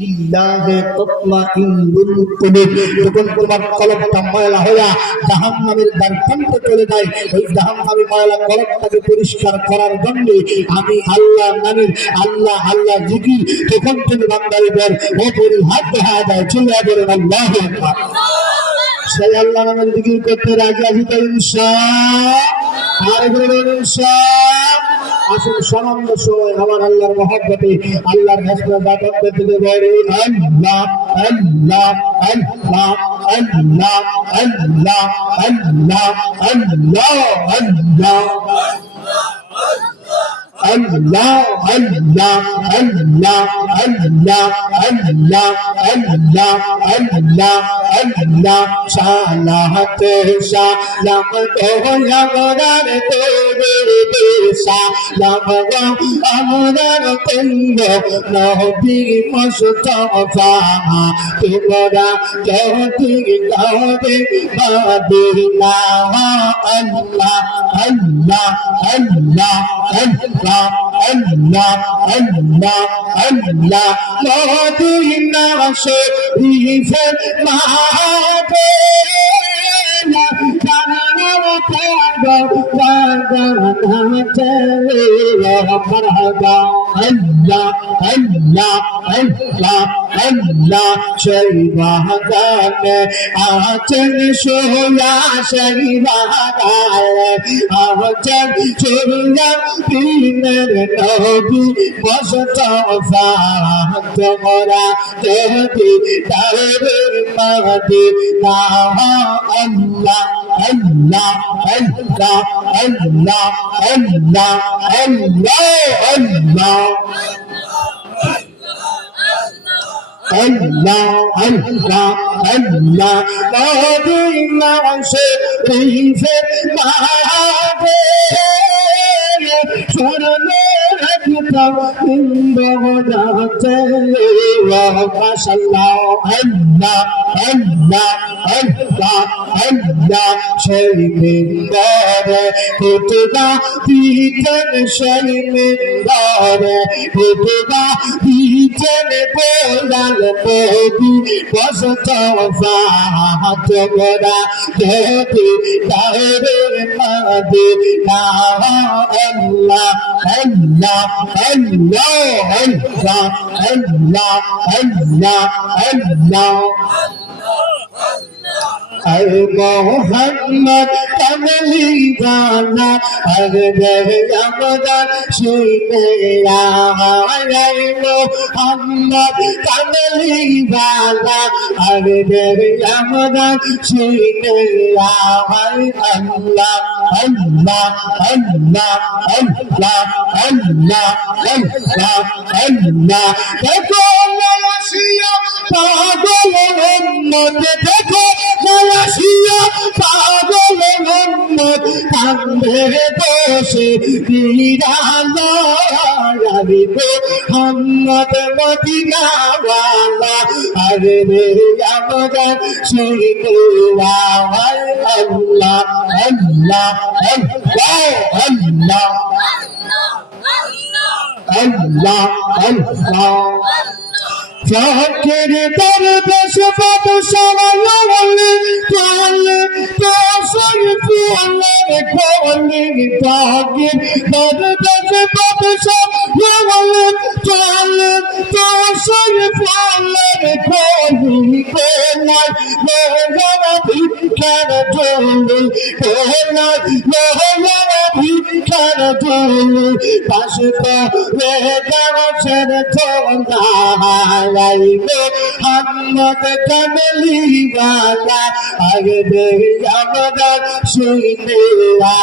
বিল্লাহি তাতমাইন্নুল কুলুব। যখন তোমার কলবটা ময়লা হয়ে জাহান্নামের দ্বারপ্রান্তে চলে যায়, ওই জাহান্নামী ময়লা কলবটাকে পরিষ্কার করার জন্য আমি আল্লাহ নামের আল্লাহ আল্লাহ জিকির তখন তুমি বান্দাদের অপরিহার্য হয়ে যায়। চলে বলেন আল্লাহু আকবার। সেই আল্লাহ নামের জিকির করতে রাজি আছি তো ইনশাআল্লাহ। আর বলেন ইনশাআল্লাহ। আসুন সামান্য সময় আমার আল্লাহর মহব্বতে আল্লাহর হাসনা জাকাত পেতে বলি আল্লাহ আল্লাহ আল্লাহ আল্লাহ আল্লাহ আল্লাহ আল্লাহ আল্লাহ Allah, Allah, Allah, Allah, Allah, Allah, Allah, Allah, Salat salam amrar tebe salam amrar kungo Nabi Mustafa tumra joti gabe Madina Allah, Allah, Allah, Allah, Allah, Allah, Allah, Madina Sharifat Madina, Marhaba, Allah, Allah, Allah, Allah, Sharifat Achen Shoya Sharifat Achen Shoya Piner Nabi Mustafa Tumra Jodi Darbe Madina Allah, Allah, Allah, Allah, Allah, Allah, Allah. Allah, Allah, Allah, Madina Sharifat Madina, Surane Rakta Indavadate, Mashallah, Allah, Allah, Allah, Allah, Sharifat Madina, Kutuba Pitan Sharifat Madina, Kutuba Pitan Bolan Baby Mustafa Tumra Jodi Darbe Madina Allah, Allah, Allah, Allah, Allah, Allah, Allah. Ay Muhammad kamli gana agde yamadan shine ya ay Muhammad kamli gana agde yamadan shine ya ay Allah, Allah, Allah, Allah, Allah, Allah, Allah. Dekho nasiya pagol ummat dekho Nasiya pagol ummat kandhe bose dirala Yabi Muhammad Madina wala are yamadan shine la Allah, Allah, Allah, Allah, Allah, Fakir darbeş padişahlarla Kâle tasarruflarla Kâle fakir darbeş padişahlarla Kâle tasarruflarla Kâle kolay Mevlana bikâr dolu Kolay Mevlana bikâr dolu Başka ve gavşer tonda Muhammad kamli wala agde yamadan shine la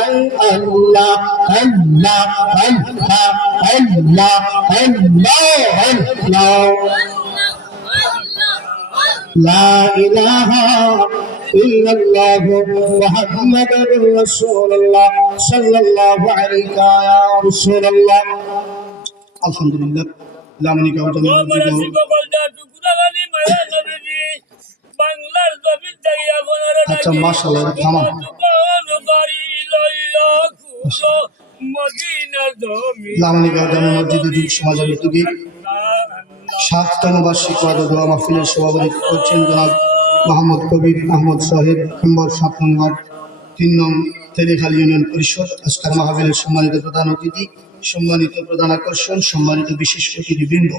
Allah, Allah, Allah, Allah, Allah, La ilaha illallah Muhammadur Rasulullah sallallahu alayhi ya Rasulullah. Alhamdulillah. লামনি কাউটা আচ্ছা মাশাআল্লাহ থামা লামনি কাউটা মসজিদে সমাজের উদ্যোগী 7তম বার্ষিক ওয়াদা দোয়া মাহফিলের সভাপতিত্ব করছেন জনাব মোহাম্মদ কবির আহমদ সাহেব, নম্বর 7 নং ওয়ার্ড, 3 নং তেলিখালী ইউনিয়ন পরিষদ। আজকের মাহফিলের সম্মানিত প্রধান অতিথি, সম্মানিত প্রধান আকর্ষণ, সম্মানিত বিশেষ অতিথিবৃন্দ,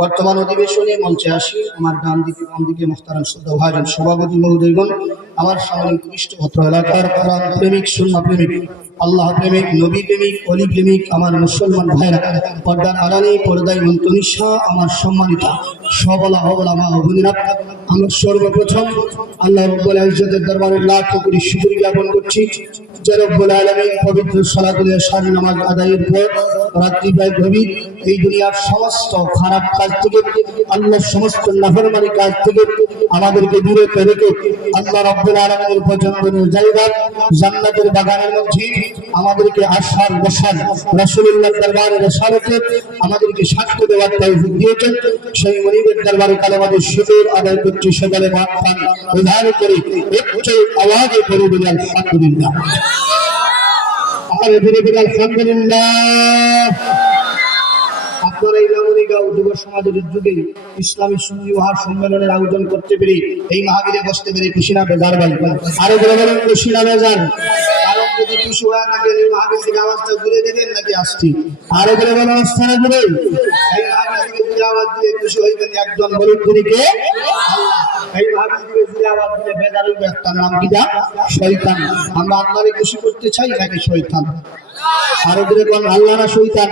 বর্তমান অধিবেশনে মঞ্চে আসি আমার ডান দিকে বাম দিকে মোহতারাম শ্রদ্ধা ভাজন সভাপতি মহোদয়গণ, আমার সামনে উপবিষ্ট অত্র এলাকার কোরআন প্রেমিক, সুন্নাহ প্রেমিক, আল্লাহ প্রেমিক, নবী প্রেমিক, অলি প্রেমিক আমার মুসলমান ভাইরা, পর্দার আড়ালে পর্দায় মন্তনিশা আমার সম্মানিতা সবলা হবলা মা ও বোনেরা, আমরা সর্বপ্রথম আল্লাহ রাব্বুল ইজ্জতের দরবারে লাখ কোটি শুকরিয়া জ্ঞাপন করছি যে রব্বুল আলামিন পবিত্র সালাতুল এশার নামাজ আদায়ের পর রাত্রি ব্যয় গভীর এই দুনিয়ার সমস্ত খারাপ কাজ থেকে, আল্লাহর সমস্ত নাফরমানি কাজ থেকে আমাদেরকে দূরে রেখে আল্লাহ রাব্বুল আলামিনের পছন্দের জায়গা জান্নাতের বাগানের মধ্যে আমাদেরকে আসার বসার রাসূলুল্লাহর দরবারে রিসালাতে আমাদেরকে সাক্ষ্য দেওয়ার তৌফিক দিয়েছেন। সেই মনিবের দরবারে কালেমাতুর শুকর আদায় করছি, সকালে মাফান উদ্ধার করে একটু আওয়াজে করে বলি আলহামদুলিল্লাহ। আর ধীরে ধীরে আলহামদুলিল্লাহ। আপনারা এই লামনিগাঁও যুব সমাজের যুগে ইসলামী সুন্নি ওয়াহার সম্মেলনের আয়োজন করতে পেরে এই মাহফিলে বসতে পেরে খুশি না বেজার ভাই? আরো বলেন খুশি না বেজার? কারণ যদি খুশি হয়ে থাকেন এই মাহফিল থেকে আওয়াজটা ঘুরে দিবেন নাকি আসছি? আরো বলেন অবস্থানে ঘুরে এই মাহফিল থেকে ঘুরে আওয়াজ দিলে খুশি হইবেন একজন বলুন তিনি কে? আল্লাহ। এই মাহফিল থেকে ঘুরে আওয়াজ দিলে বেজার হইবে একটা নাম কি দা? শয়তান। আমরা আল্লাহরে খুশি করতে চাই নাকি শয়তান? আরো বলে কোন আল্লাহ না শয়তান?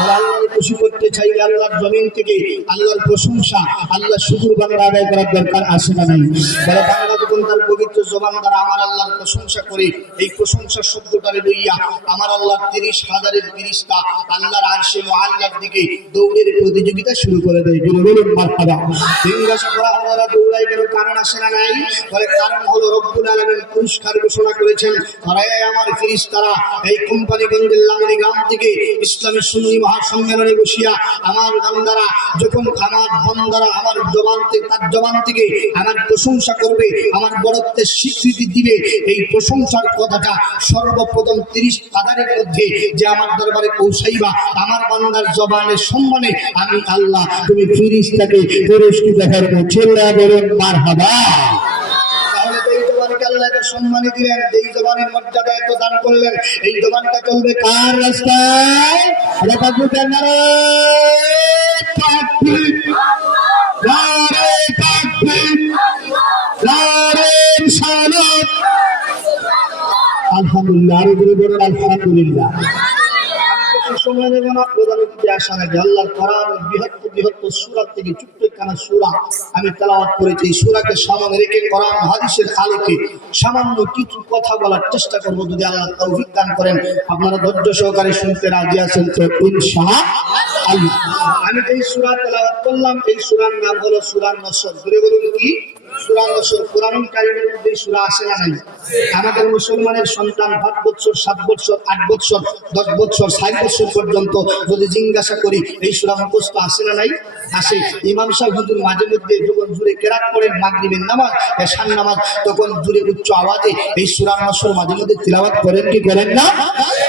আল্লাহকে খুশি করতে চাইলে আল্লাহর জমিন থেকে আল্লাহর প্রশংসা, আল্লাহ শুকর বাংলা আদায় করার দরকার আসে না নাই? যারা বাংলা যখন তার পবিত্র জবান দ্বারা আমার আল্লাহর প্রশংসা করে, এই প্রশংসার শব্দটারে লইয়া আমার আল্লাহর 30,000-এর ফেরেশতা আল্লাহর আরশে মুআল্লার দিকে দৌড়ের প্রতিযোগিতা শুরু করে দেয়। বলুন মারহাবা। জিজ্ঞাসা করা আপনারা দৌড়াই কেন? কারণ আসে না নাই? বলে কারণ হলো রব্বুল আলামিন পুরস্কার ঘোষণা করেছেন, আরে আমার ফেরেশতারা এই কোম্পানিগঞ্জের লামনি গ্রাম থেকে ইসলামী সুন্নি মহাসম্মেলনে বসিয়া আমার বান্দারা যখন আমার জবান থেকে আমার প্রশংসা করবে, আমার বড়ত্বের স্বীকৃতি দিবে, এই প্রশংসার কথাটা সর্বপ্রথম 30,000-এর মধ্যে যে আমার দরবারে পৌঁছাইবা, আমার বান্দার জবানের সম্মানে আমি আল্লাহ তুমি ফেরেশতাকে পুরস্কৃত করব। চিল্লা বলুন মারহাবা। আল্লাহ এত সম্মানী দিলেন, এই জবানের মর্যাদা এত দান করলেন, এই জবানটা চলবে কার রাস্তায়? তাকবীর, নারে তাকবীর, নারে তাকবীর, নারে রিসালাত। আলহামদুলিল্লাহ। আরো বলে বলুন আলহামদুলিল্লাহ। সময় নেব না, প্রধান অতিথি আসার আগে আল্লাহর কোরআন বৃহত্তর সূরা থেকে ছোট্ট একখানা সূরা আমি তেলাওয়াত করেছি। এই সূরাকে সামনে রেখে কোরআন হাদিসের আলোকে সামান্য কিছু কথা বলার চেষ্টা করব, যদি আল্লাহ তৌফিক দান করেন। আপনারা ধৈর্য সহকারে শুনতে রাজি আছেন তো ইনশাআল্লাহ? আমি এই সূরা তেলাওয়াত করলাম, এই সূরার নাম হলো সূরা নসর। ধরে বলুন কি সূরা নসর? কোরআনুল কারীমের মধ্যে সূরা আসে না নাই? আমাদের মুসলমানের সন্তান 5 বছর, 7 বছর, 8 বছর, 10 বছর, 60 বছর পর্যন্ত যদি জিজ্ঞাসা করি এই সূরা মুখস্থ আসে না নাই? আসে। ইমাম সাহেব হুজুর মাঝে মধ্যে যখন জুড়ে কেরাত করেন মাগরিবের নামাজ, এশার নামাজ, তখন জুড়ে উচ্চ আওয়াজে এই সূরা নসর মাঝে মধ্যে তিলাওয়াত করেন কি করেন না?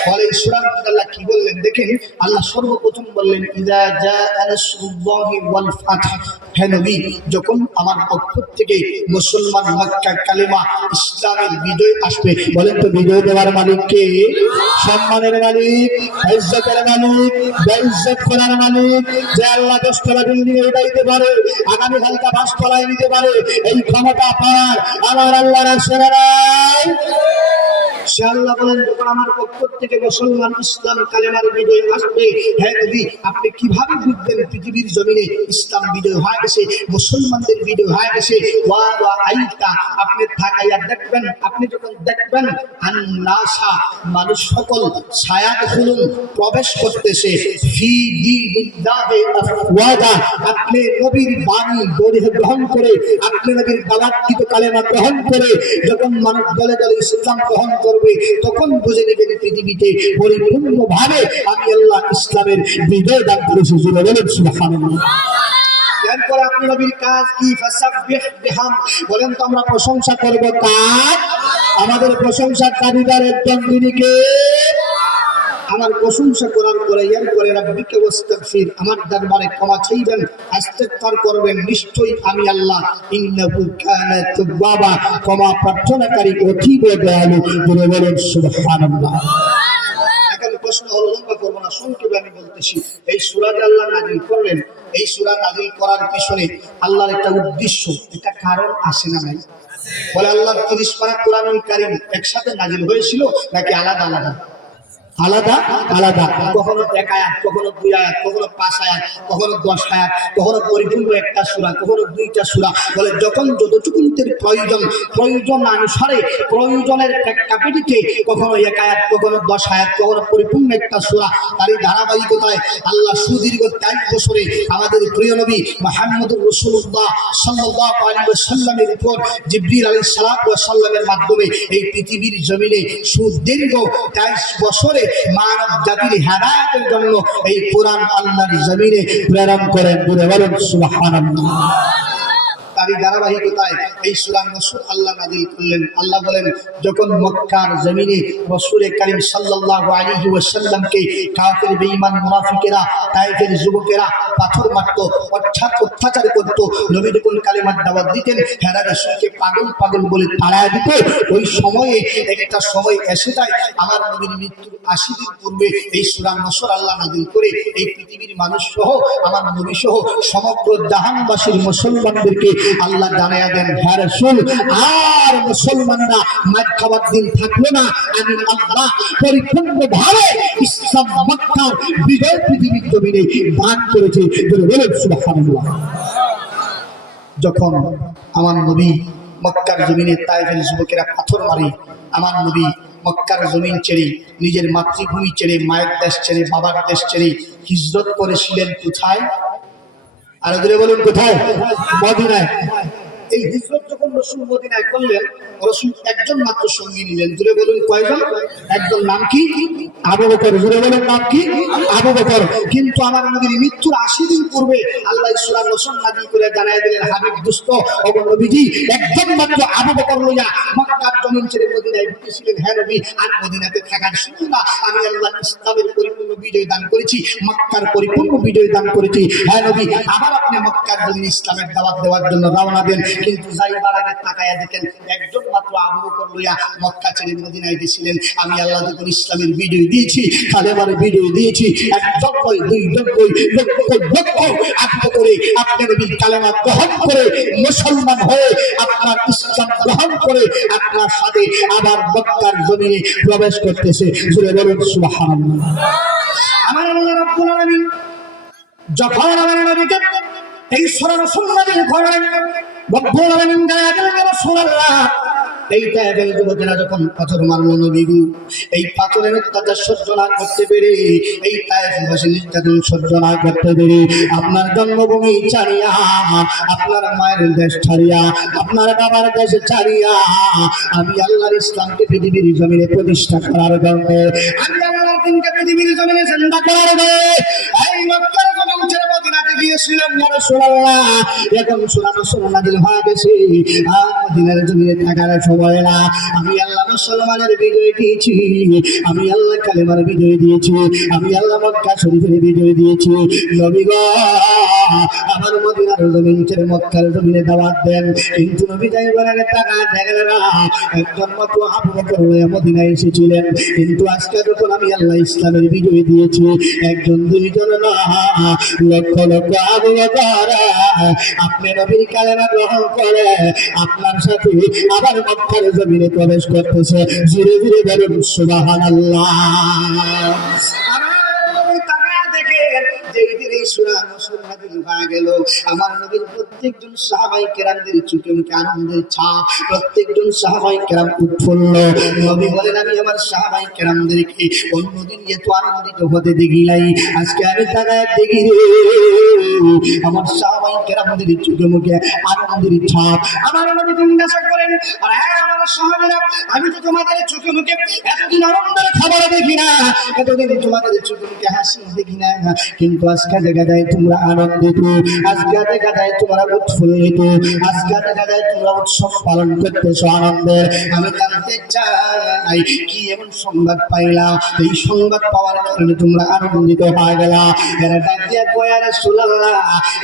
বলে এই সূরার মধ্যে আল্লাহ কি বললেন দেখেন। আল্লাহ সর্বপ্রথম বললেন ইযা জাআ নাসরুল্লাহি ওয়াল ফাতহ। হে নবী, যখন আমার পক্ষ থেকে মুসলমান মক্কা কালেমা ইসলামের বিজয় আসবে। বলেন তো বিজয় দেওয়ার মালিক কে? সম্মানের মালিক, ইজ্জতের মালিক, বেইজ্জত করার মালিক, যে আল্লাহ 10তলা বিল্ডিং এ উঠাইতে পারে, আগামী কালকা 5 তলায় নিতে পারে, এই ক্ষমতা পাওয়ার আমার আল্লাহর আছে না নাই? সে আল্লাহ বলেন যখন আমার পক্ষ থেকে মুসলমান ইসলাম কালেমার বিজয় আসবে, হ্যাঁ নবী আপনি কিভাবে বুঝবেন পৃথিবীর জমিনে ইসলাম বিজয় হয়ে গেছে, মুসলমানদের বিজয় হয়ে গেছে? ওয়া আইতা, আপনি তাকাইয়া দেখবেন, আপনি যখন দেখবেন আন্নাসা, মানুষ সকল সায়াদখুলুন, প্রবেশ করতেছে, ফি দীনিল্লাহি আফওয়াজা, আপনি নবীর বাণী গ্রহণ করে, আপনি নবীর দাওয়াতকৃত কালেমা গ্রহণ করে যখন মানুষ দলে দলে ইসলাম গ্রহণ করবে, তখন বুঝে নেবেন পৃথিবীতে পরিপূর্ণভাবে আমি আল্লাহ ইসলামের বিজয় দান করেছি। বলেন সুবহানাল্লাহ। এরপর আপনি নবীর কাজ কি? ফাসাব্বিহ বিহাম, বলেন তো আমরা প্রশংসা করব কার? আমাদের প্রশংসার দাবিদার একজন, তিনি কে? আমার প্রশংসা করার পরে এরপরে রাব্বিকে ওয়াস্তাগফির, আমার দরবারে ক্ষমা চাইবেন, ইস্তিগফার করবেন, নিশ্চয়ই আমি আল্লাহ ইন্নাহু কানা তাওয়াবা, ক্ষমা প্রার্থনাকারী অতীব দয়ালু। বলে বলেন সুবহানাল্লাহ। এখন প্রশ্ন হলো, লম্বা করবো না, সংক্ষেপে আমি বলতেছি, এই সূরা যে আল্লাহ নাযিল করলেন, এই সূরা নাযিল করার পিছনে আল্লাহর একটা উদ্দেশ্য, একটা কারণ আছে না নাই? বলে আল্লাহর 30 পারা কোরআনুল কারীম একসাথে নাযিল হয়েছিল নাকি আলাদা আলাদা? আলাদা আলাদা। কখনো 1 আয়াত, কখনো 2 আয়াত, কখনো 5 আয়াত, কখনো 10 আয়াত, কখনো পরিপূর্ণ একটা সূরা, কখনো 2টা সূরা। বলে যখন যতটুকুনদের প্রয়োজন অনুসারে, প্রয়োজনের প্রেক্ষাপটে কখনো 1 আয়াত, কখনো 10 আয়াত, কখনো পরিপূর্ণ একটা সূরা। তার এই ধারাবাহিকতায় আল্লাহ সুদীর্ঘ 23 বছরে আমাদের প্রিয় নবী মুহাম্মদুর রাসূলুল্লাহ সাল্লাল্লাহু আলাইহি ওয়াসাল্লামের উপর জিবরিল আলাইহিস সালাতু ওয়াস সালামের মাধ্যমে এই পৃথিবীর জমিনে সুদীর্ঘ 23 বছরে মানব জাতির হেদায়েতের জন্য এই কোরআন আল্লাহর জমিনে প্রেরণ করেন। বলে বলেন সুবহানাল্লাহ। তারই ধারাবাহিকতায় এই সূরা নূর আল্লাহ নাযিল করলেন। আল্লাহ বলেন, যখন মক্কার জমিনে রাসূল কারীম সাল্লাল্লাহু আলাইহি ওয়াসাল্লামকে কাফির বেঈমান মুনাফিকেরা, তায়েফের যুবকেরা পাথর মারতো, অত্যাচার করত, নবী যখন কালিমার দাওয়াত দিতেন, হেরা রাসূলকে পাগল পাগল বলে তাড়ায় দিত। ওই সময়ে একটা সময় এসে যায়, আমার নবীর মৃত্যুর 80 দিন পূর্বে এই সূরা নূর আল্লাহ নাযিল করে এই পৃথিবীর মানুষ সহ, আমার নবী সহ সমগ্র জাহানবাসীর মুসলমানদেরকে আল্লাহ জানায়া দেন, হ্যাঁ রাসূল, আর মুসলমানরা মার খাবার দিন থাকলো না। আমি আল্লাহ পরিপূর্ণভাবে ইসলাম মক্কার বিজয় পৃথিবীর জমিনে দান করেছি। বলে সুবহানাল্লাহ। যখন আমার নবী মক্কার জমিনে তায়েফের যুবকেরা পাথর মারে, আমার নবী মক্কার জমিন ছেড়ে, নিজের মাতৃভূমি ছেড়ে, মায়ের দেশ ছেড়ে, বাবার দেশ ছেড়ে হিজরত করেছিলেন কোথায়? আর দূরে বলুন কোথায়? মদিনায়। এই হিজরত যখন রাসূল মদিনায় করলেন, রাসূল একজন মাত্র সঙ্গী নিলেন। দূরে বলুন কয়জন? একজন। নাম কি? আবু বকর। দূরে বলেন নাম কি? আবু বকর। কিন্তু আমার নবীর মৃত্যুর 80 দিন পূর্বে আল্লাহ সূরা নূর নাযিল করে জানায় দিলেন, হাবিব দোস্ত ও নবীজি, একজন মাত্র আবু বকর লইয়া মক্কার জমিন ছেড়ে মদিনায় ঢুকেছিলেন। হ্যাঁ নবী, আর মদিনাতে থাকার শুধু না, আমি আল্লাহ ইসলামের পরিপূর্ণ বিজয় দান করেছি, মক্কার পরিপূর্ণ বিজয় দান করেছি। হ্যাঁ নবী, আবার আপনি মক্কার জমিনে ইসলামের দাওয়াত দেওয়ার জন্য রওনা দেন। কিন্তু যাইবার আগে তাকায়া দেখেন, একজন মাত্র আবু বকর লইয়া মক্কা ছেড়ে মদিনায় গেছিলেন। আমি আল্লাহ যখন ইসলামের বিজয় দিয়েছি, কালেমার বিজয় দিয়েছি, একজন নয়, দুইজন নয়, লক্ষ লক্ষ আত্ম করে আপনার নবীর কালেমা গ্রহণ করে মুসলমান হয়ে আপনার ইসলাম গ্রহণ করে আপনার সাথে আবার মক্কার জমিনে প্রবেশ করতেছে। জুড়ে বলুন সুবহানাল্লাহ। আমার আল্লাহ রাব্বুল আলামিন যখন আমার নবীকে এই সূরা নূর নাযিল করেন, রব্বুল আলামিন গায়ে দিলেন, রাসূলুল্লাহ, এই তায়েফের যুবকেরা যখন পাথর মারলো নবী গো, এই পাথরের অত্যাচার সহ্য না করতে পেরে, এই তায়েফবাসী নির্যাতন সহ্য না করতে পেরে, আপনার জন্মভূমি ছাড়িয়া, আপনার মায়ের দেশ ছাড়িয়া, আপনার বাবার দেশ ছাড়িয়া, আমি আল্লাহর ইসলামকে পৃথিবীর জমিনে প্রতিষ্ঠা করার জন্য, আমি আল্লাহর দ্বীনকে পৃথিবীর জমিনে জিন্দা করার জন্য এই মক্কার জমিন ছেড়ে মদিনাতে গিয়েছিলেন। ইয়া রাসূলুল্লাহ, এখন সূরা নূর নাযিল হয়ে গেছে, আর মদিনার জমিনে থাকার সময় না। আমি আল্লাহ মুসলমানের বিজয় দিয়েছি, আমি আল্লাহ কালেমার বিজয় দিয়েছি, আমি আল্লাহ মক্কা শরীফের বিজয় দিয়েছি। নবী গো, আমার মদিনার জমিন ছেড়ে মক্কার জমিনে দাওয়াত দেন। কিন্তু নবী যাইবার আগে টাকা দেখেন না, একজন মাত্র আবু বকর হয়ে মদিনায় এসেছিলেন। কিন্তু আজকে যখন আমি আল্লাহ ইসলামের বিজয় দিয়েছি, একজন দুইজন না, লক্ষ লক্ষ আবু বকর আপনি নবীর কালেমা গ্রহণ করে আপনার সাথে আবার মক্কার জমিনে প্রবেশ করতেছে। ধীরে ধীরে বলুন সুবহানাল্লাহ। আমার নবীর প্রত্যেকজন সাহাবায়ে কেরামদের চোখে মুখে আনন্দের ছাপ, প্রত্যেকজন সাহাবায়ে কেরাম উৎফুল্ল। নবী বলেন, আমি আমার সাহাবায়ে কেরামদেরকে অন্যদিন এত আনন্দিত হতে দেখি নাই, আজকে আমি তাকায় দেখি রে, আমার সাহাবায়ে কেরামদের চোখে মুখে আনন্দের ছাপ। আমার নবী জিজ্ঞাসা করেন, আরে আমার সাহাবীরা, আমি তো তোমাদের চোখে মুখে এতদিন আনন্দের খবর দেখি না, এতদিন তোমাদের চোখে মুখে হাসি দেখি না, কিন্তু আজকে দেখা যায় তোমরা আনন্দিত, আজকে দেখা যায় তোমরা উৎফুল্লিত, আজকে দেখা যায় তোমরা উৎসব পালন করতেছো আনন্দের। আমি জানতে চাই কি এমন সংবাদ পাইলা এই সংবাদ পাওয়ার কারণে তোমরা আনন্দিত হয়ে গেলা? এরা ডাক দিয়া কয়, ইয়া রাসূলুল্লাহ,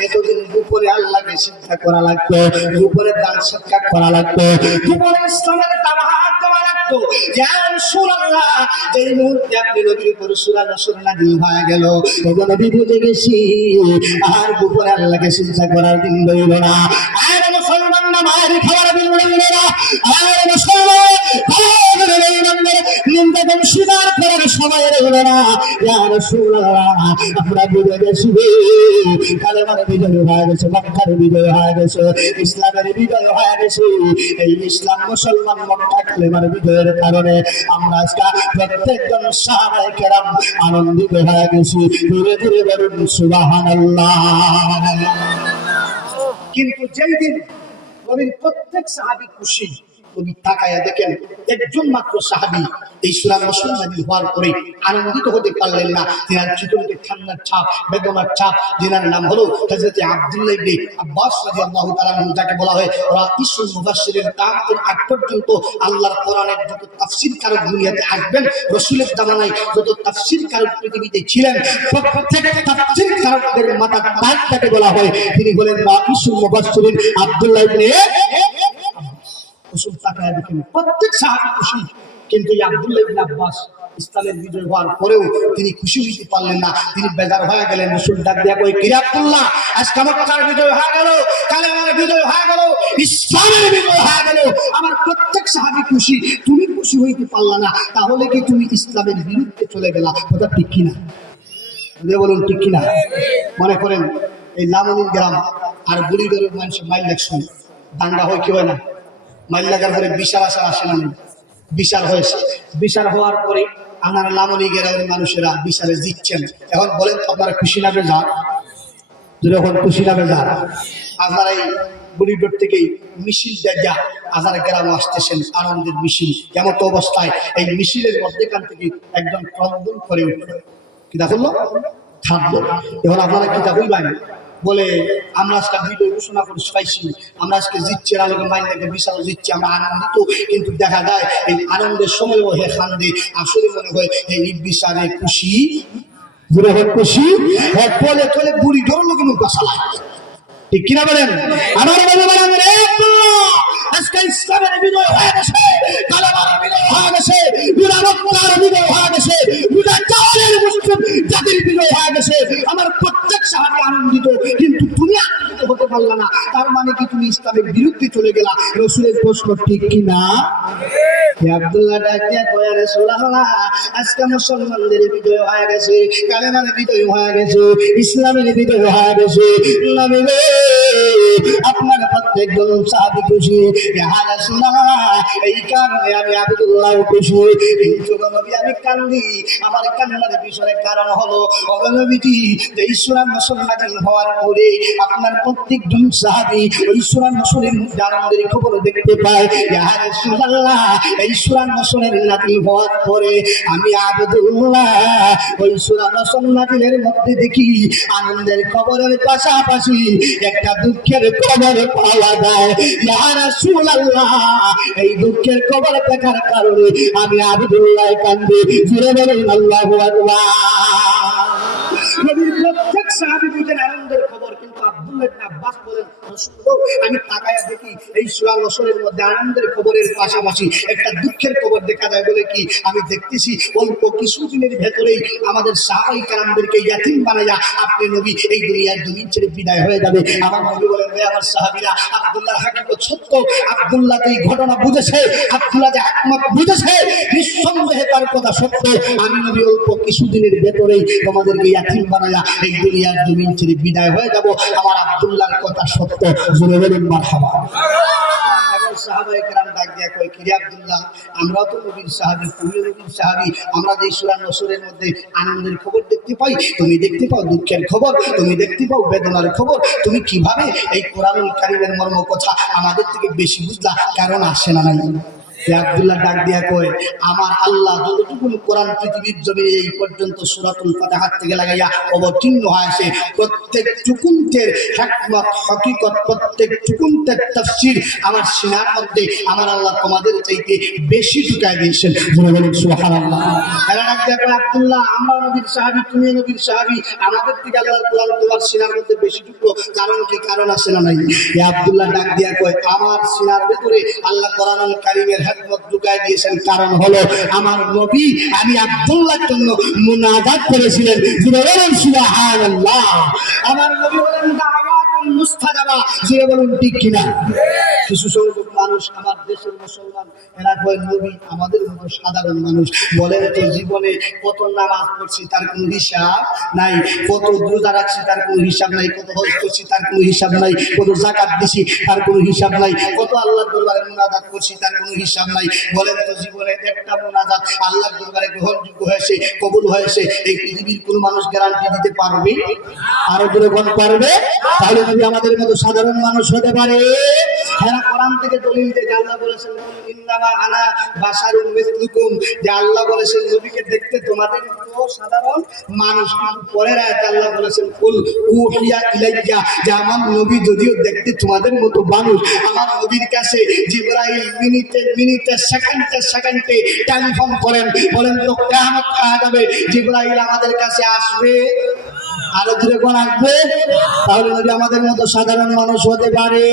এতদিন গোপনে আল্লাহকে শিক্ষা করা লাগতো, গোপনে দান সৎকার করা লাগতো, গোপনে ইসলামের দাওয়াত দেওয়া লাগতো। ইয়া রাসূলুল্লাহ, যেই মুহূর্তে আপনি নবীর উপর সূরা নসর নাযিল হয়ে গেল, ওগো নবী বুঝে গেছি আর গোপনে আল্লাহকে শিক্ষা করার দিন রইল না। আর মুসলমান না মায়ের খাবার দিন রইল না। আর মুসলমান নিন্দা স্বীকার করার সময় রইল না। ইয়া রাসূলুল্লাহ, আমরা বুঝে গেছি কালেমার বিজয় হয়ে গেছে, মক্কার বিজয় হয়ে গেছে, ইসলামের বিজয় হয়ে গেছে। এই ইসলাম মুসলমান মক্কা কালেমার বিজয়ের কারণে আমরা আজকে প্রত্যেকজন সাহাবায়ে কেরাম আনন্দিত হয়ে গেছি। ধীরে ধীরে বলুন সুবহানাল্লাহ। কিন্তু যেই দিন নবীর প্রত্যেক সাহাবী খুশি, নবী তাকায়া দেখেন একজন মাত্র সাহাবী এই সূরা নসর নাযিল হওয়ার পরে আনন্দিত হতে পারলেন না। তিনার চোখে কান্নার ছাপ, বেদনার ছাপ। যিনার নাম হলো হযরত আব্দুল্লাহ ইবনে আব্বাস রাদিয়াল্লাহু তাআলা আনহু, যাকে বলা হয় রাইসুল মুফাসসিরিন। তার আগ পর্যন্ত আল্লাহর কোরআনের যত তাফসীর কারক দুনিয়াতে আসবেন, রাসূলের জামানায় যত তাফসীর কারক পৃথিবীতে ছিলেন, প্রত্যেক তাফসীর কারকদের মাথার তাজটাকে বলা হয়, তিনি হলেন রাইসুল মুফাসসিরিন আব্দুল্লাহ ইবনে রাসূল। তাকায়া দেখেন প্রত্যেক সাহাবী খুশি, কিন্তু এই আব্দুল্লাহ ইবনে আব্বাস ইসলামের বিজয় হওয়ার পরেও তিনি খুশি হতে পারলেন না। তিনি বেজার হয়ে গেলেন। রাসূল ডাক দিয়া কই, কি রে আব্দুল্লাহ, আজকে মক্কার বিজয় হয়ে গেল, কালেমার বিজয় হয়ে গেল, ইসলামের বিজয় হয়ে গেল, আমার প্রত্যেক সাহাবী খুশি, তুমি খুশি হইতে পারলা না, তাহলে কি তুমি ইসলামের বিরুদ্ধে চলে গেলা? কথা ঠিক কিনা? বলুন ঠিক কিনা? মনে করেন এই লামনির গ্রাম আর বুড়িগড়ের মানুষের মাইল ইলেকশন দাঙ্গা হয়, কি হয় না? মাইল লাগার পরে বিচার আসার আসে না, বিচার হয়েছে। বিচার হওয়ার পরে আমার লামনি গ্রামের মানুষেরা বিচারে জিতছেন। এখন বলেন তো আপনারা খুশি না বেজার? যখন খুশি না বেজার? আপনারা এই বুড়িগড় থেকেই মিছিল দেখা আজার গ্রামে আসতেছেন, আনন্দের মিছিল। এমন তো অবস্থায় এই মিছিলের মধ্যেখান থেকে একজন ক্রন্দন করে উঠল। কিতা করলো? খাদ্য। এখন আপনারা কিতা বলবেন? বলে আমরা আজকে বিজয় ঘোষণা করে পাইছি, আমরা আজকে জিতছি, আলোকে মাইন থেকে বিশাল জিতছি, আমরা আনন্দিত। কিন্তু দেখা যায় এই আনন্দের সময়ও হে খান্দে, আসলে মনে হয় এই বিশালে খুশি, খুশি বলে চলে বুড়ি ধরো লোক মুখ চালায়। ঠিক কিনা বলেন? আমার আজকে ইসলামের বিজয় হয়ে গেছে, কালেমার বিজয় হয়ে গেছে, বিরামত্তার বিজয় হয়ে গেছে, জাতির বিজয় হয়ে গেছে। আমার প্রত্যেক সাহাবী আনন্দিত, কিন্তু তুমি আনন্দিত হতে পারলা না, তার মানে কি তুমি ইসলামের বিরুদ্ধে চলে গেলা? রাসূলের প্রশ্ন ঠিক কিনা? আব্দুল্লাহ ডাক দিয়া কয়, ইয়া রাসূলুল্লাহ, আজকে মুসলমানদের বিজয় হয়ে গেছে, কালেমার বিজয় হয়ে গেছে, ইসলামের বিজয় হয়ে গেছে। নবী গো, আপনার প্রত্যেকজন সাহাবী খুশি, ইয়া রাসূলুল্লাহ, এই কারণে আমি আব্দুল্লাহ খুশি। কিন্তু নবী আমি কান্দি, আমার কান্নার পিছনে কারণ হলো নবীজি এই সূরা নসর নাযিল হওয়ার পরে আপনার প্রত্যেকজন সাহাবী ওই সূরা নসরের মধ্যে আনন্দের খবর দেখতে পায়। ইয়া রাসূলুল্লাহ, এই সূরা নসরের নাযিল হওয়ার পরে আমি আব্দুল্লাহ ওই সূরা নসর নাযিলের মধ্যে দেখি আনন্দের খবরের পাশাপাশি একটা দুঃখের খবর পাওয়া যায়। ইয়া রাসূলুল্লাহ, এই দুঃখের খবর দেখার কারণে আমি আব্দুল্লাহ কান্দি। জুড়ে বলেন আল্লাহু আকবার। নবীর প্রত্যেক সাহাবী বুঝেন আনন্দের খবর, কিন্তু আব্দুল্লাহ ইবনে আব্বাস বলেন, আমি তাকায়া দেখি এই সূরা নসরের মধ্যে আনন্দের খবরের পাশাপাশি একটা দুঃখের খবর দেখা যায়। বলে কি? আমি দেখতেছি অল্প কিছুদিনের ভেতরেই আমাদের সাহাবায়ে কেরামদেরকে ইয়াতীম বানায়া আপনি নবী এই দুনিয়ার জমিন ছেড়ে বিদায় হয়ে যাবে। আমার নবী বলেন, হে আমার সাহাবীরা, আব্দুল্লাহর হাকিকত সত্য, আব্দুল্লাহ এই ঘটনা বুঝেছে, আব্দুল্লাহ যে একমত বুঝেছে, নিঃসন্দেহে তার কথা সত্য। আমি নবী অল্প কিছুদিনের ভেতরেই তোমাদেরকে ইয়াতীম বানায়া এই দুনিয়ার জমিন ছেড়ে বিদায় হয়ে যাব। আমার আব্দুল্লাহর কথা সত্য। জোরে বলেন মারহাবা। সাহাবায়ে কেরাম ডাক দিয়া কয়, কি রে আব্দুল্লাহ, আমরাও তো নবীর সাহাবী, তুমিও নবীর সাহাবী, আমরা যে সূরা নসরের মধ্যে আনন্দের খবর দেখতে পাই, তুমি দেখতে পাও দুঃখের খবর, তুমি দেখতে পাও বেদনার খবর, তুমি কিভাবে এই কোরআনুল কারীমের মর্ম কথা আমাদের থেকে বেশি বুঝলা? কারণ আসে না নাই? আব্দুল্লাহ ডাক দিয়া কয়, আমার আল্লাহ যতটুকু কোরআন পৃথিবীর জমিনে এই পর্যন্ত সূরাতুল ফাতিহা থেকে লাগাইয়া অবতীর্ণ হয়েছে, প্রত্যেক টুকুন্তের হিকমত হকিকত, প্রত্যেক টুকুন্তের তাফসীর আমার সিনার মধ্যে আমার আল্লাহ তোমাদের চাইতে বেশি ঢুকায় দিয়েছেন। বলুন সুবহানাল্লাহ। এরা ডাক দিয়া কয়, আব্দুল্লাহ আমরা নবীর সাহাবী, তুমি নবীর সাহাবী, আমাদের থেকে আল্লাহর কোরআন তোমার সিনার মধ্যে বেশি ঢুকলো, কারণ কি? কারণ আছে না নাই? এই আব্দুল্লাহ ডাক দিয়া কয়, আমার সিনার ভেতরে আল্লাহ কোরআনুল কারীমের হিকমত ঢুকায় দিয়েছেন, কারণ হলো আমার নবী আমি আব্দুল্লাহর জন্য মুনাজাত করেছিলেন। বলুন সুবহানাল্লাহ। আমার নবী বলেন দাওয়াতুল মুস্তাজাবা, জুড়ে বলুন ঠিক কিনা? কিছু সংখ্যক মানুষ আমার দেশের মুসলমান, এরা কয় নবী আমাদের মতো সাধারণ মানুষ। বলেন তো জীবনে কত নামাজ পড়ছি তার কোনো হিসাব নাই, কত রোজা রাখছি তার কোনো হিসাব নাই, কত হজ করছি তার কোনো হিসাব নাই, কত যাকাত দিছি তার কোনো হিসাব নাই, কত আল্লাহর দরবারে মুনাজাত করছি তার কোনো হিসাব নাই। বলেন তো জীবনে একটা মুনাজাত আল্লাহর দরবারে গ্রহণযোগ্য হয়েছে, কবুল হয়েছে, এই পৃথিবীর কোনো মানুষ গ্যারান্টি দিতে পারবে? আরো যখন পারবে, তাহলে নবী আমাদের মতো সাধারণ মানুষ হতে পারে? এরা কোরআন থেকে দলিল দেয়, আল্লাহ বলেছেন ইন্নামা আনা বাশারুম মিসলুকুম, যে আল্লাহ বলেছেন নবীকে দেখতে তোমাদের মতো সাধারণ মানুষ। কিন্তু পরের আয়াতে আল্লাহ বলেছেন কুল উহিয়া ইলাইয়া, যে আমার নবী যদিও দেখতে তোমাদের মতো মানুষ, আমার নবীর কাছে জিবরাইল মিনিটে মিনিটে সেকেন্ডে সেকেন্ডে টেলিফোন করেন। বলেন তো কিয়ামত যাবে জিবরাইল আমাদের কাছে আসবে? আরো দূরে কোন আসবে? তাহলে নবী আমাদের মতো সাধারণ মানুষ হতে পারে?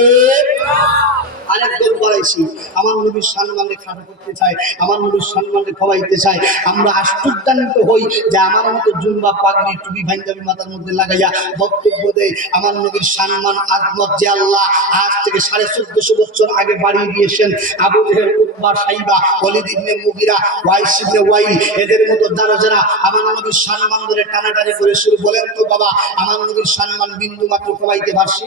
আরেক দল বাড়াইছি, আমার নবীর সম্মানে খাটো করতে চাই, আমার নবীর সম্মানে খাওয়াইতে চাই। আমরা আশ্চর্যান্বিত হই যে আমার মতো জুম্বা পাগড়ি টুপি ভাঙ্গাবি মাথার মধ্যে লাগাইয়া বক্তব্য দেয় আমার নবীর সম্মান আজমত যে আল্লাহ আজ থেকে 1450 বছর আগে বাড়িয়ে দিয়েছেন। আবু জেহেল, উতবা, সাইবা, ওয়ালিদ ইবনে মুগিরা, ওয়াইস ইবনে ওয়াইল, এদের মতো যারা যারা আমার নবীর সম্মান ধরে টানাটানি করে শুরু। বলেন তো বাবা, আমার নবীর সম্মান বিন্দু মাত্র কমাইতে পারছে?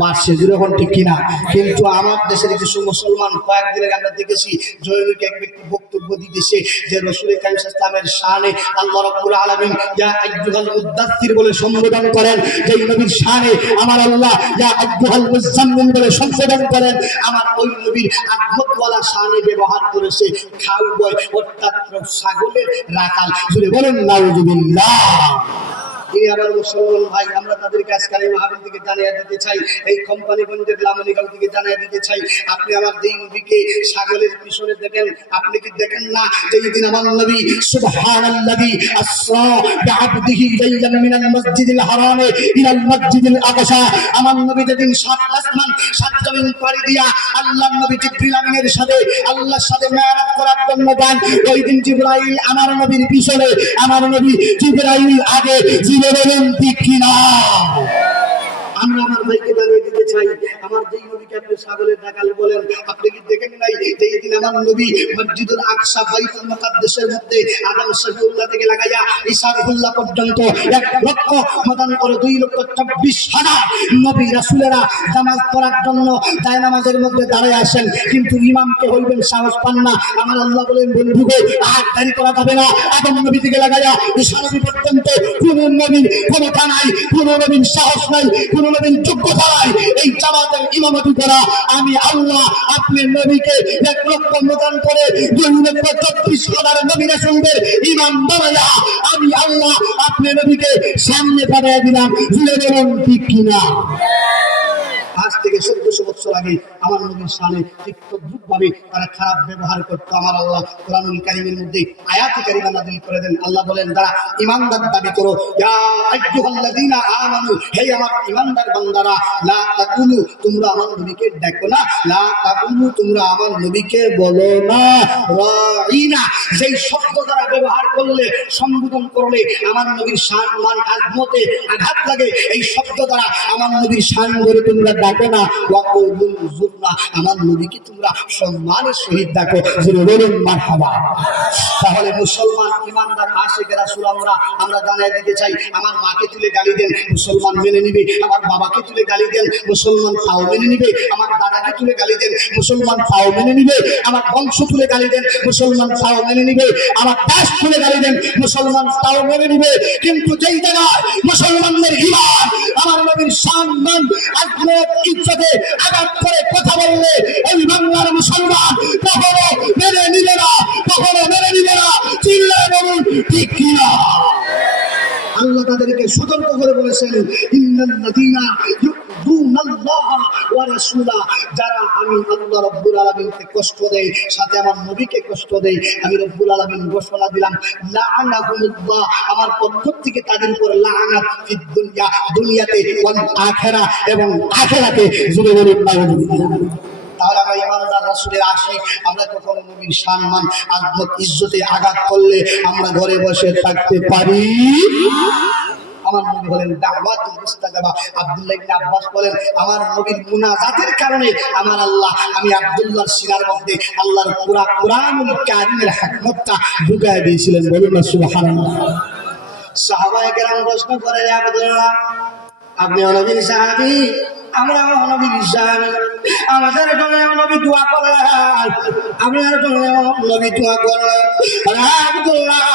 বাড়ছে, যেরকম ঠিক কিনা? কিন্তু আমার দেশের কিছু মুসলমান কয়েকদিন আগে আমরা দেখেছি জয়নুকে এক ব্যক্তি বক্তব্য দিতেছে যে রাসূল কারীম সাল্লাল্লাহু আলাইহি ওয়াসাল্লামের শানে আল্লাহ রাব্বুল আলামিন ইয়া আইয়ুহাল মুদাথথির বলে সম্বোধন করেন, যে নবীর শানে আমার আল্লাহ ইয়া আইয়ুহাল মুজাম্মিল বলে সম্বোধন করেন। আমার ওই নবীর আযমতওয়ালা শানে ব্যবহার করেছে খাউবয়, অর্থাৎ ছাগলের রাখাল। জুড়ে বলেন নাউযুবিল্লাহ। আমার মুসলমান ভাই, আমরা তাদেরকে আজকাল এই মাহফিল থেকে জানিয়ে দিতে চাই, এই কোম্পানিগঞ্জের লামনিগাঁও থেকে জানিয়ে দিতে চাই, আপনি আমার যেই নবীকে ছাগলের পিছনে দেখেন, আপনি কি দেখেন না যেই দিন আমার নবী সুবহানাল্লাযী আসরা বিআবদিহি লাইলান মিনাল মসজিদিল হারামে ইলাল মসজিদিল আকসা, আমার নবী যেদিন 7 আসমান 7 জমিন পাড়ি দিয়া আল্লাহর নবী জিবরিল আমিনের সাথে আল্লাহর সাথে মেরাজ করার জন্য যান, ওই দিন জিবরাইল আমার নবীর পিছনে, আমার নবী জিবরাইল আগে। বলেন ঠিক কিনা? আমরা আমার ভাইকে জানিয়ে দিতে চাই, আমার যেই নবীকে আপনি ছাগলের রাখাল বলেন, আপনি কি দেখেন নাই যেই দিন আমার নবী মসজিদুল আকসা বাইতুল মুকাদ্দাসের মধ্যে আদম শফিউল্লাহ থেকে লাগাইয়া ঈসা রুহুল্লাহ পর্যন্ত 1,24,24,000 নবী রাসূলেরা নামাজ পড়ার জন্য তাই নামাজের মধ্যে দাঁড়ায় আসেন, কিন্তু ইমামকে হইবেন সাহস পান না। আমার আল্লাহ বলেন বন্ধু গো, আর দেরি করা যাবে না, আদম নবী থেকে লাগাইয়া ঈসা নবী পর্যন্ত কোন নবীর ক্ষমতা নাই, কোন নবীর সাহস নাই, কোন নবীর যোগ্যতা নাই এই জামাতের ইমামতি করা। আমি আল্লাহ আপনি নবীকে 1,00,000 মোতায়েন করে 2,24,000 নবী রাসূলদের ইমাম বানায়া আমি আল্লাহ আপনি নবীকে সামনে পাঠিয়ে দিলাম। জুড়ে বলুন ঠিক কিনা? আজ থেকে 1400 বছর আগে আমার নবীর শানে ঠিক তদ্রুপভাবে তারা খারাপ ব্যবহার করতো। আমার আল্লাহ কোরআনুল কারীমের মধ্যে আয়াতে কারিমা নাযিল করে দেন। আল্লাহ বলেন, যারা ঈমানদার দাবি করো, ইয়া আইয়ুহাল্লাযীনা আমানু, হে আমার ঈমানদার বান্দারা, লা তাকুলু, তোমরা আমার নবীকে ডাকো না, লা তাকুলু, তোমরা আমার নবীকে বলো না রাঈনা, যেই শব্দ দ্বারা ব্যবহার করলে, সম্বোধন করলে আমার নবীর শান মান আজমতে আঘাত লাগে, এই শব্দ দ্বারা আমার নবীর শান ধরে তোমরা ডাকো না। ওয়াকুলুন যুরনা, আমার নবীকে তোমরা সম্মানের সহিত ডাকো। যিনি বলেন মারহাবা। তাহলে মুসলমান ইমানদার আশিক রাসূল আমরা জানিয়ে দিতে চাই, আমার মাকে তুলে গালি দেন, মুসলমান মেনে নিবে। আমার বাবাকে তুলে গালি দেন, মুসলমান তাও মেনে নিবে। আমার দাদাকে তুলে গালি দেন, মুসলমান তাও মেনে নিবে। আমার বংশ তুলে গালি দেন, মুসলমান তাও মেনে নিবে। আমার দেশ তুলে গালি দেন, মুসলমান তাও মেনে নিবে। কিন্তু যেই জায়গায় মুসলমানদের ঈমান, আমার নবীর সম্মান, আজমত, ইজ্জতে আঘাত করে কথা বললে, ওই বাংলার মুসলমান কখনো মেনে নিবে না, কখনো মেনে নিবে না। চিল্লায় বলুন ঠিক কিনা? আল্লাহ তাদেরকে সতর্ক করে বলেছেন, ইন্নাল্লাযীনা ইউযুনাল্লাহা ওয়া রাসূলা, যারা আমি আল্লাহ রাব্বুল আলামিনকে কষ্ট দেয়, সাথে আমার নবীকে কষ্ট দেয়, আমি রব্বুল আলামিন ঘোষণা দিলাম, লাআনাহুমুল্লাহ, আমার পক্ষ থেকে তাদের উপর লাআনাত ফিদ দুনিয়া, দুনিয়াতে, ওয়াল আখিরা, এবং আখিরাতে। জুড়ে বলুন নাউযুবিল্লাহ। তাহলে আমরা ইমানদার রাসূলের আশিক, আমরা কখনো নবীর সম্মান আযমত ইজ্জতে আঘাত করলে আমরা ঘরে বসে থাকতে পারি? আমার নবী হলেন দাওয়াতুল মুস্তাজাবা। আব্দুল্লাহ ইবনে আব্বাস বলেন, আমার নবীর মুনাজাতের কারণে আমার আল্লাহ, আমি আব্দুল্লাহর সিনার মধ্যে আল্লাহর পুরা কুরআনুল কারীমের হিকমতটা ঢুকায় দিয়েছিলেন। বলুন না সুবহানাল্লাহ। সাহাবায়ে কেরাম প্রশ্ন করে, আব্দুল্লাহ আপনি নবীর সাহাবী, আমরা নবীর সাহাবী, আমাদের জন্য নবী দোয়া করেন, আপনার জন্য নবী দোয়া করেন। আব্দুল্লাহ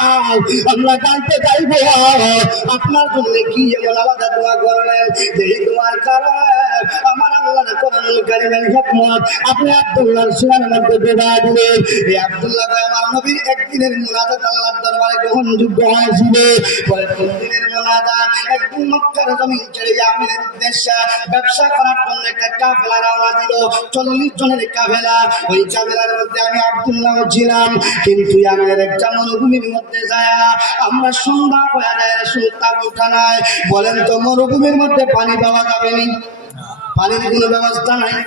আমরা জানতে চাইবো আপনার জন্য কি এমন আলাদা দোয়া করলেন যে দোয়ার কারণে আমার আল্লাহর কোরআনুল কারীমের হিকমত আপনি আব্দুল্লাহর সিনার মধ্যে ঢুকা দিলেন? এই আব্দুল্লাহ ভাই, আমার নবীর একদিনের মুনাজাত আল্লাহর দরবারে গ্রহণযোগ্য হয়েছিল। পরে 3 দিনের মুনাজাত, একদিন মক্কার জমিন ছেড়ে ইয়ামেনের উদ্দেশ্যে ব্যবসা করার জন্য একটা কাফেলা রওনা দিল, 40 জনের কাফেলা। ওই কাফেলার মধ্যে আমি আব্দুল্লাহ ছিলাম। কিন্তু ইয়ামেনের একটা মরুভূমির মধ্যে যায় আমরা সন্ধ্যা হয়ে যায়, রাসূল তাবু টানায়। বলেন তো মরুভূমির মধ্যে পানি পাওয়া যাবে নি? পানির কোনো ব্যবস্থা নাই।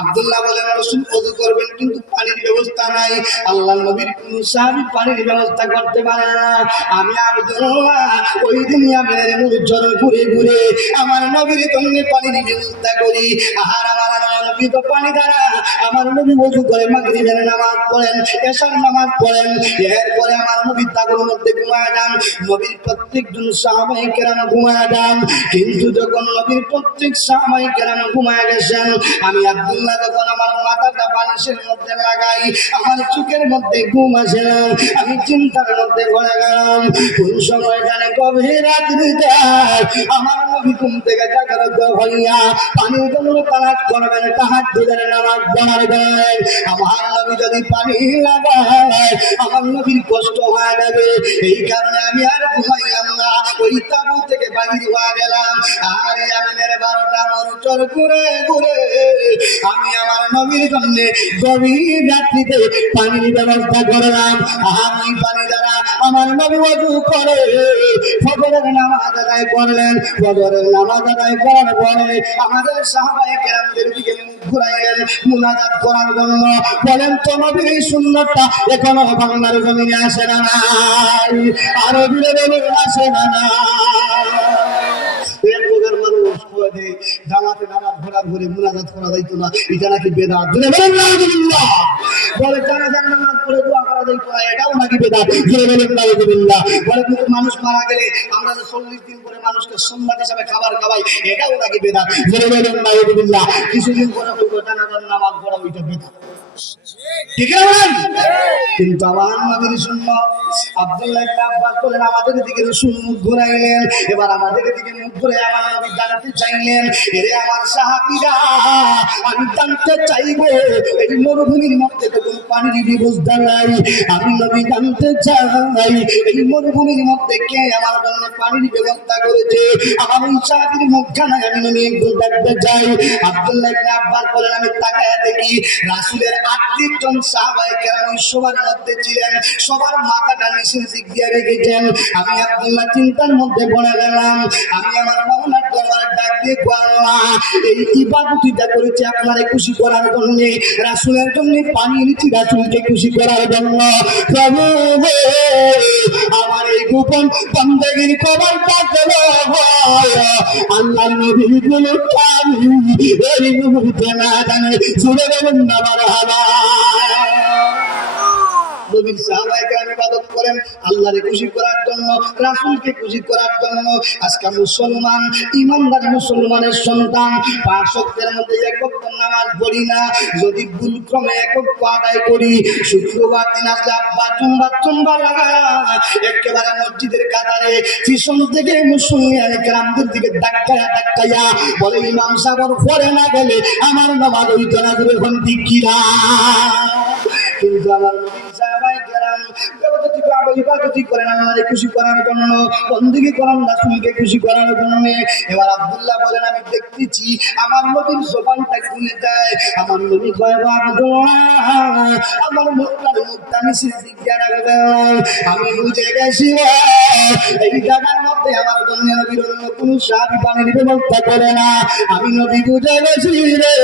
আব্দুল্লাহ বলেন, রাসূল ওযু করবেন কিন্তু পানির ব্যবস্থা নাই। আল্লাহর নবীর কোন সাহাবী পানির ব্যবস্থা করতে পারে না। আমি আব্দুল্লাহ ওই দিন ইয়ামেনের মুরুজ্জর ঘুরে ঘুরে আমার নবীর জন্য পানির ব্যবস্থা করি। আর আমার নবী তো পানি দ্বারা আমার নবী ওযু করে মাগরিবের নামাজ পড়েন, এশার নামাজ পড়েন। এরপরে আমার নবী তাঁবুর মধ্যে ঘুমায় যান। নবীর প্রত্যেকজন সাহাবায়ে কেরাম ঘুমায় যান। কিন্তু যখন নবীর প্রত্যেক সাহাবায়ে কেরাম ঘুমায় গেছেন, আমি আব্দুল্লাহ যখন আমার মাথাটা বালিশের মধ্যে লাগাই, আমার চোখের মধ্যে ঘুম আসে না। আমি চিন্তার মধ্যে পড়ে গেলাম। কোন সময় জানে গভীর রাত্রিতে আমার নবী ঘুম থেকে জাগ্রত হইয়া পানির জন্য তালাশ করবেন, তাহাজ্জুদের নামাজ পড়ার দেন। আমার নবী যদি পানি লাগায় আমার নবীর কষ্ট হয়ে যাবে। এই কারণে আমি আর ঘুমাইলাম না, ওই তাবু থেকে বাহির হয়ে গেলাম। আর ইয়ামেনের 12টা মরুচর ঘুরে ঘুরে আমি আমার নবীর জন্য গভীর রাত্রিতে পানির ব্যবস্থা করলাম। আর ওই পানি দ্বারা আমার নবী ওযু করে ফজরের নামাজ আদায় করলেন। ফজরের নামাজ আদায় করার পরে আমাদের সাহাবায়ে কেরামদের দিকে মুখ ঘুরাইলেন মুনাজাত করার জন্য। বলেন তো নবীর এই সুন্নতটা এখনো বাংলার জমিনে আসে না নাই? আরো দূরে দূরে আসে না নাই? জামাতে নামাজ ঘোরার ঘুরে মুনাজাত করা যাইতো না, এটা নাকি বেদাত। বলে জানাজার নামাজ পড়ে দোয়া করা যাইতো না, এটাও নাকি বেদাত। বলে কিন্তু মানুষ মারা গেলে আমরা যে 40 দিন পরে মানুষকে সুন্নাত হিসাবে খাবার খাওয়াই, এটাও নাকি বেদাত। কিছুদিন পরে বলবো জানাজার নামাজ পড়া ওইটা বেদাত। ঠিক আছে? কিন্তু আমার নবীর সুন্নাত। আব্দুল্লাহ ইবনে আব্বাস বলেন, আমাদের দিকে রাসূল মুখ ঘুরাইলেন। এবার আমাদের দিকে মুখ ঘুরে আমার নবী জানতে চাইলেন, এরে আমার সাহাবীরা, আমি জানতে চাইবো এই মরুভূমির মধ্যে তো কোনো পানির ব্যবস্থা নাই। আমি নবী জানতে চাই এই মরুভূমির মধ্যে কে আমার জন্য পানির ব্যবস্থা করেছে। আমার ওই সাহাবীর মুখখানা আমি নবী একটু দেখতে চাই। আব্দুল্লাহ ইবনে আব্বাস বলেন, আমি তাকায়া দেখি রাসূলের 38 জন সাহাবায়ে কেরাম ওই সবার মধ্যে ছিলেন। সবার মাথাটা নিচের দিক দিয়ে রেখেছেন। আমি আব্দুল্লাহ চিন্তার মধ্যে পড়ে গেলাম। আমি আমার মাওলার দরবারে ডাক দিয়ে, আল্লাহ এই ইবাদতটা করেছি আপনারে খুশি করার জন্য, রাসূলের জন্য পানি এনেছি রাসূলকে খুশি করার জন্য। প্রভু আমার এই গোপন বন্দেগীর কবরটা দেব আল্লাহর নবী গুলো আমি এই মুহূর্তে না জানে জুড়ে দেবেন না মারহাবা। নবীর সাহাবায়ে কেরাম ইবাদত করেন আল্লাহকে খুশি করার জন্য, রাসূলকে খুশি করার জন্য। আজকে মুসলমান, ইমানদার মুসলমানের সন্তান 5 ওয়াক্তের মধ্যে এক ওয়াক্ত নামাজ পড়ি না, যদি ভুল ক্রমে এক ওয়াক্ত আদায় করি, শুক্রবার দিন আসলে আব্বা চুম্বা লাগায় একেবারে মসজিদের কাতারে পিছন থেকে মুসলমান কেরামদের দিকে ধাক্কায়া বলে, ইমাম সাহেব পরে না গেলে আমার নামাজ হইতো না। যখন ঠিক কিনা, কিন্তু আমার নবীর সাহাবায়ে কেরাম ইবাদত করেন আল্লাহকে খুশি করার জন্য, বন্দেগী করেন রাসূলকে খুশি করার জন্য। এবার আব্দুল্লাহ বলেন, আমি দেখতেছি আমার নবীর জবানটা খুলে যায়, আমার নবী কয় আব্দুল্লাহ আমার মুখটা নিচের দিকে রাখবেন। আমি বুঝে গেছি এই জায়গার মধ্যে আমার জন্য নবীর অন্য কোনো সাহাবী পানির ব্যবস্থা করে না। আমি নবী বুঝে গেছি রে,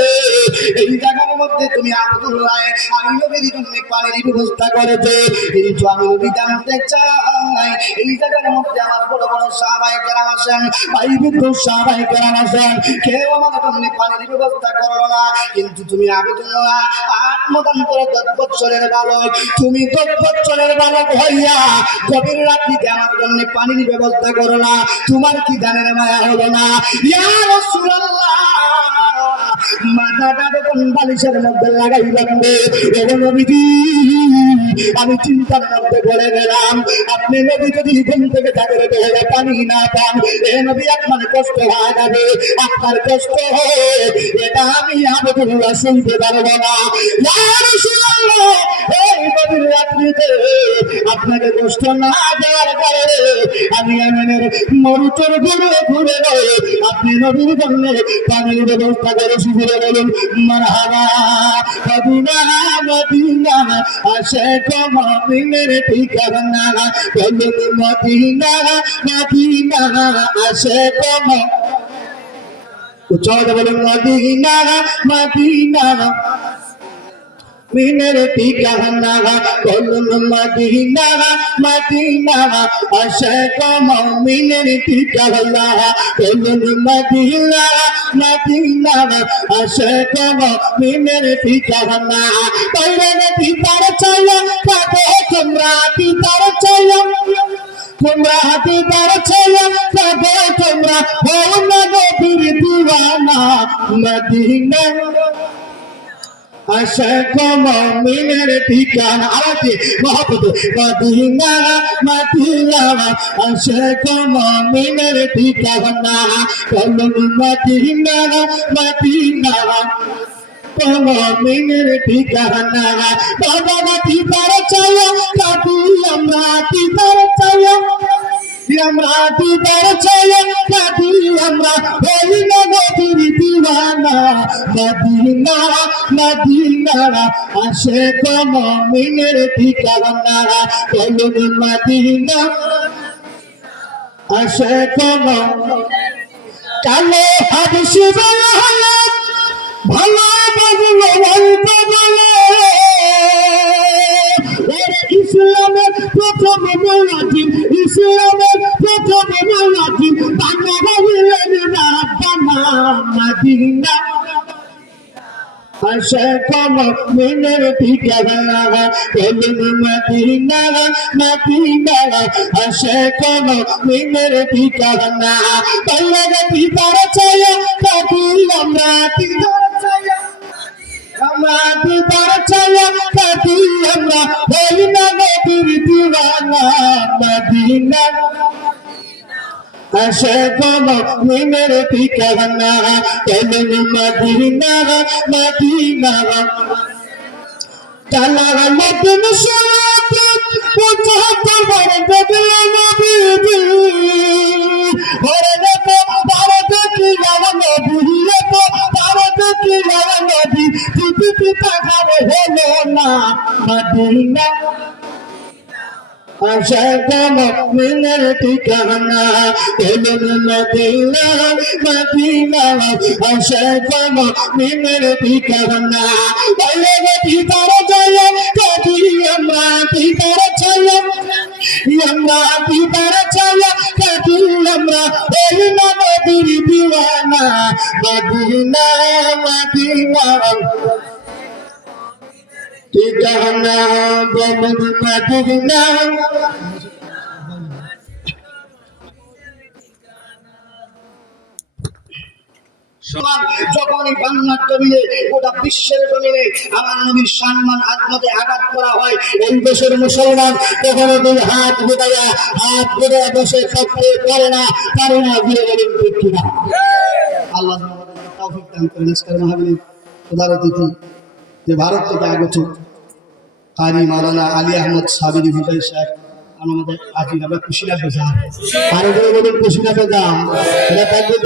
এই জায়গার মধ্যে তুমি আব্দুল্লাহ আমি নবীর জন্য পানির ব্যবস্থা করেছে, কিন্তু আমি নবী জানতে চাই এই জায়গার মধ্যে আমার বড় বড় সাহাবায়ে কেরাম আছেন, ভাই বৃদ্ধ সাহাবায়ে কেরাম আছেন, কেউ আমার জন্য পানির ব্যবস্থা করলো না, কিন্তু তুমি আব্দুল্লাহ 8 মতান্তরে 10 বছরের বালক, তুমি 10 বছরের বালক হইয়া গভীর রাত্রিতে আমার জন্য পানির ব্যবস্থা করো না, তোমার কি জানের মায়া হলো না? ইয়া রাসূলুল্লাহ, মাথাটা যখন বালিশের মধ্যে লাগাই রাখবে, নবীজি আমি চিন্তার মধ্যে পড়ে গেলাম, আপনি নবী যদি ঘুম থেকে জাগরে হয়ে পানি না পান, এ নবী আপনার কষ্ট হয়ে যাবে, আপনার কষ্ট হবে, এটা আমি আব্দুল্লাহ শুনতে পারবো না। ইয়া রাসূলুল্লাহ, এই গভীর রাত্রিতে আপনাকে কষ্ট না দেওয়ার কারণে আমি আমেনের মরুচর ঘুরে ঘুরে আপনি নবীর জন্য পানির ব্যবস্থা করেছি। ঘুরে বলুন মারহাবা। মদিনা মদিনা আশিক মুমিনের ঠিকানা, বলুন মদিনা মদিনা আশিক উচ্চারণ বলুন মদিনা মদিনা মিনের ঠিকানা, বলুন মদিনা মদিনা আশিক মুমিনের ঠিকানা, বলুন মদিনা মদিনা আশিক মুমিনের ঠিকানা। বাইরে দিদার চাইয়া কাঁদে তোমরা, দিদার চাইয়া তোমরা, দিদার চাইয়া কাঁদে তোমরা, হও না নবীর দিওয়ানা। মদিনা আশিক মুমিনের ঠিকানা, আলাদা মহব্বত, মদিনা মদিনা আশিক মুমিনের ঠিকানা, বলুন মদিনা মদিনা মুমিনের ঠিকানা। বাবা দিদার চাইয়া কাঁদি আমরা, দিদার চাইয়া আমরা, দিদার চাইয়া কাঁদি আমরা, হই না নবীর দিওয়ানা। মদিনা মদিনা আশিক মুমিনের ঠিকানা, বলুন মদিনা আশিক কালো হাদিস বলা ভালো বললো বলতে বলে, ইসলামের প্রথম মুয়াজ্জিন, ইসলামের প্রথম মুয়াজ্জিন বাংলা হইলেন রাব্বানা। মদিনা আশিক মুমিনের ঠিকানা, বলুন মদিনা মদিনা আশিক মুমিনের ঠিকানা। বাইরে দিদার চাইয়া কাঁদি আমরা, দিদার চাইয়া আমরা, দিদার চাইয়া কাঁদি আমরা, হই না নবীর দিওয়ানা। মদিনা আশিক মুমিনের ঠিকানা, বলুন মদিনা মদিনা। কালার মদিনা শরীফে 75 বার দেখলো নবীজি, ওরে দেখো ভারত কি যাওয়া নবী, দেখো ভারত কি যাওয়া নবী, পিতা খাবে হলো না। মদিনা আশিক মুমিনের ঠিকানা, বলুন মদিনা মদিনা আশিক মুমিনের ঠিকানা। বাইরে দিদার চাইয়া কাঁদি আমরা, দিদার চাইয়া আমরা, দিদার চাইয়া কাঁদি আমরা, হই না নবীর দিওয়ানা। মদিনা মদিনা ঠিকানা বলুন মদিনা যখনই বাংলার জমিনে গোটা বিশ্বের জমিনে আমার নবীর সম্মান আজমতে আঘাত করা হয়, এই দেশের মুসলমান কখনো দুই হাত গোটাইয়া বসে থাকতে পারে না ঘুরে বলেন ঠিক কিনা। আল্লাহ যেন আমাদেরকে তৌফিক দান করেন। আজকের মাহফিলের প্রধান অতিথি যে ভারত থেকে আগত কারি মাওলানা আলী আহমদ সাবিরি হুসাইন সাহেব আমাদের আজি আমরা খুশি লাগবে স্যার। আর ওগুলো বলেন খুশি না পেতা এটা থাকবে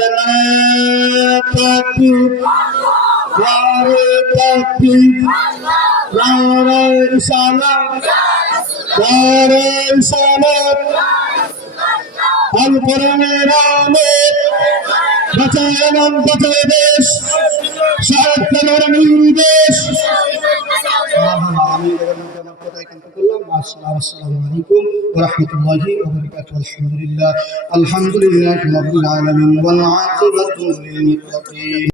বাঁচায় দেশ সাহেব দেশ। আমি এর মধ্যে আমার কথা এখান থেকে করলাম। আসসালামু আলাইকুম ওয়া রাহমাতুল্লাহি ওয়া বারাকাতুহু। আলহামদুলিল্লাহি রাব্বিল আলামিন ওয়াল আকিবাতু লিল মুত্তাকিন।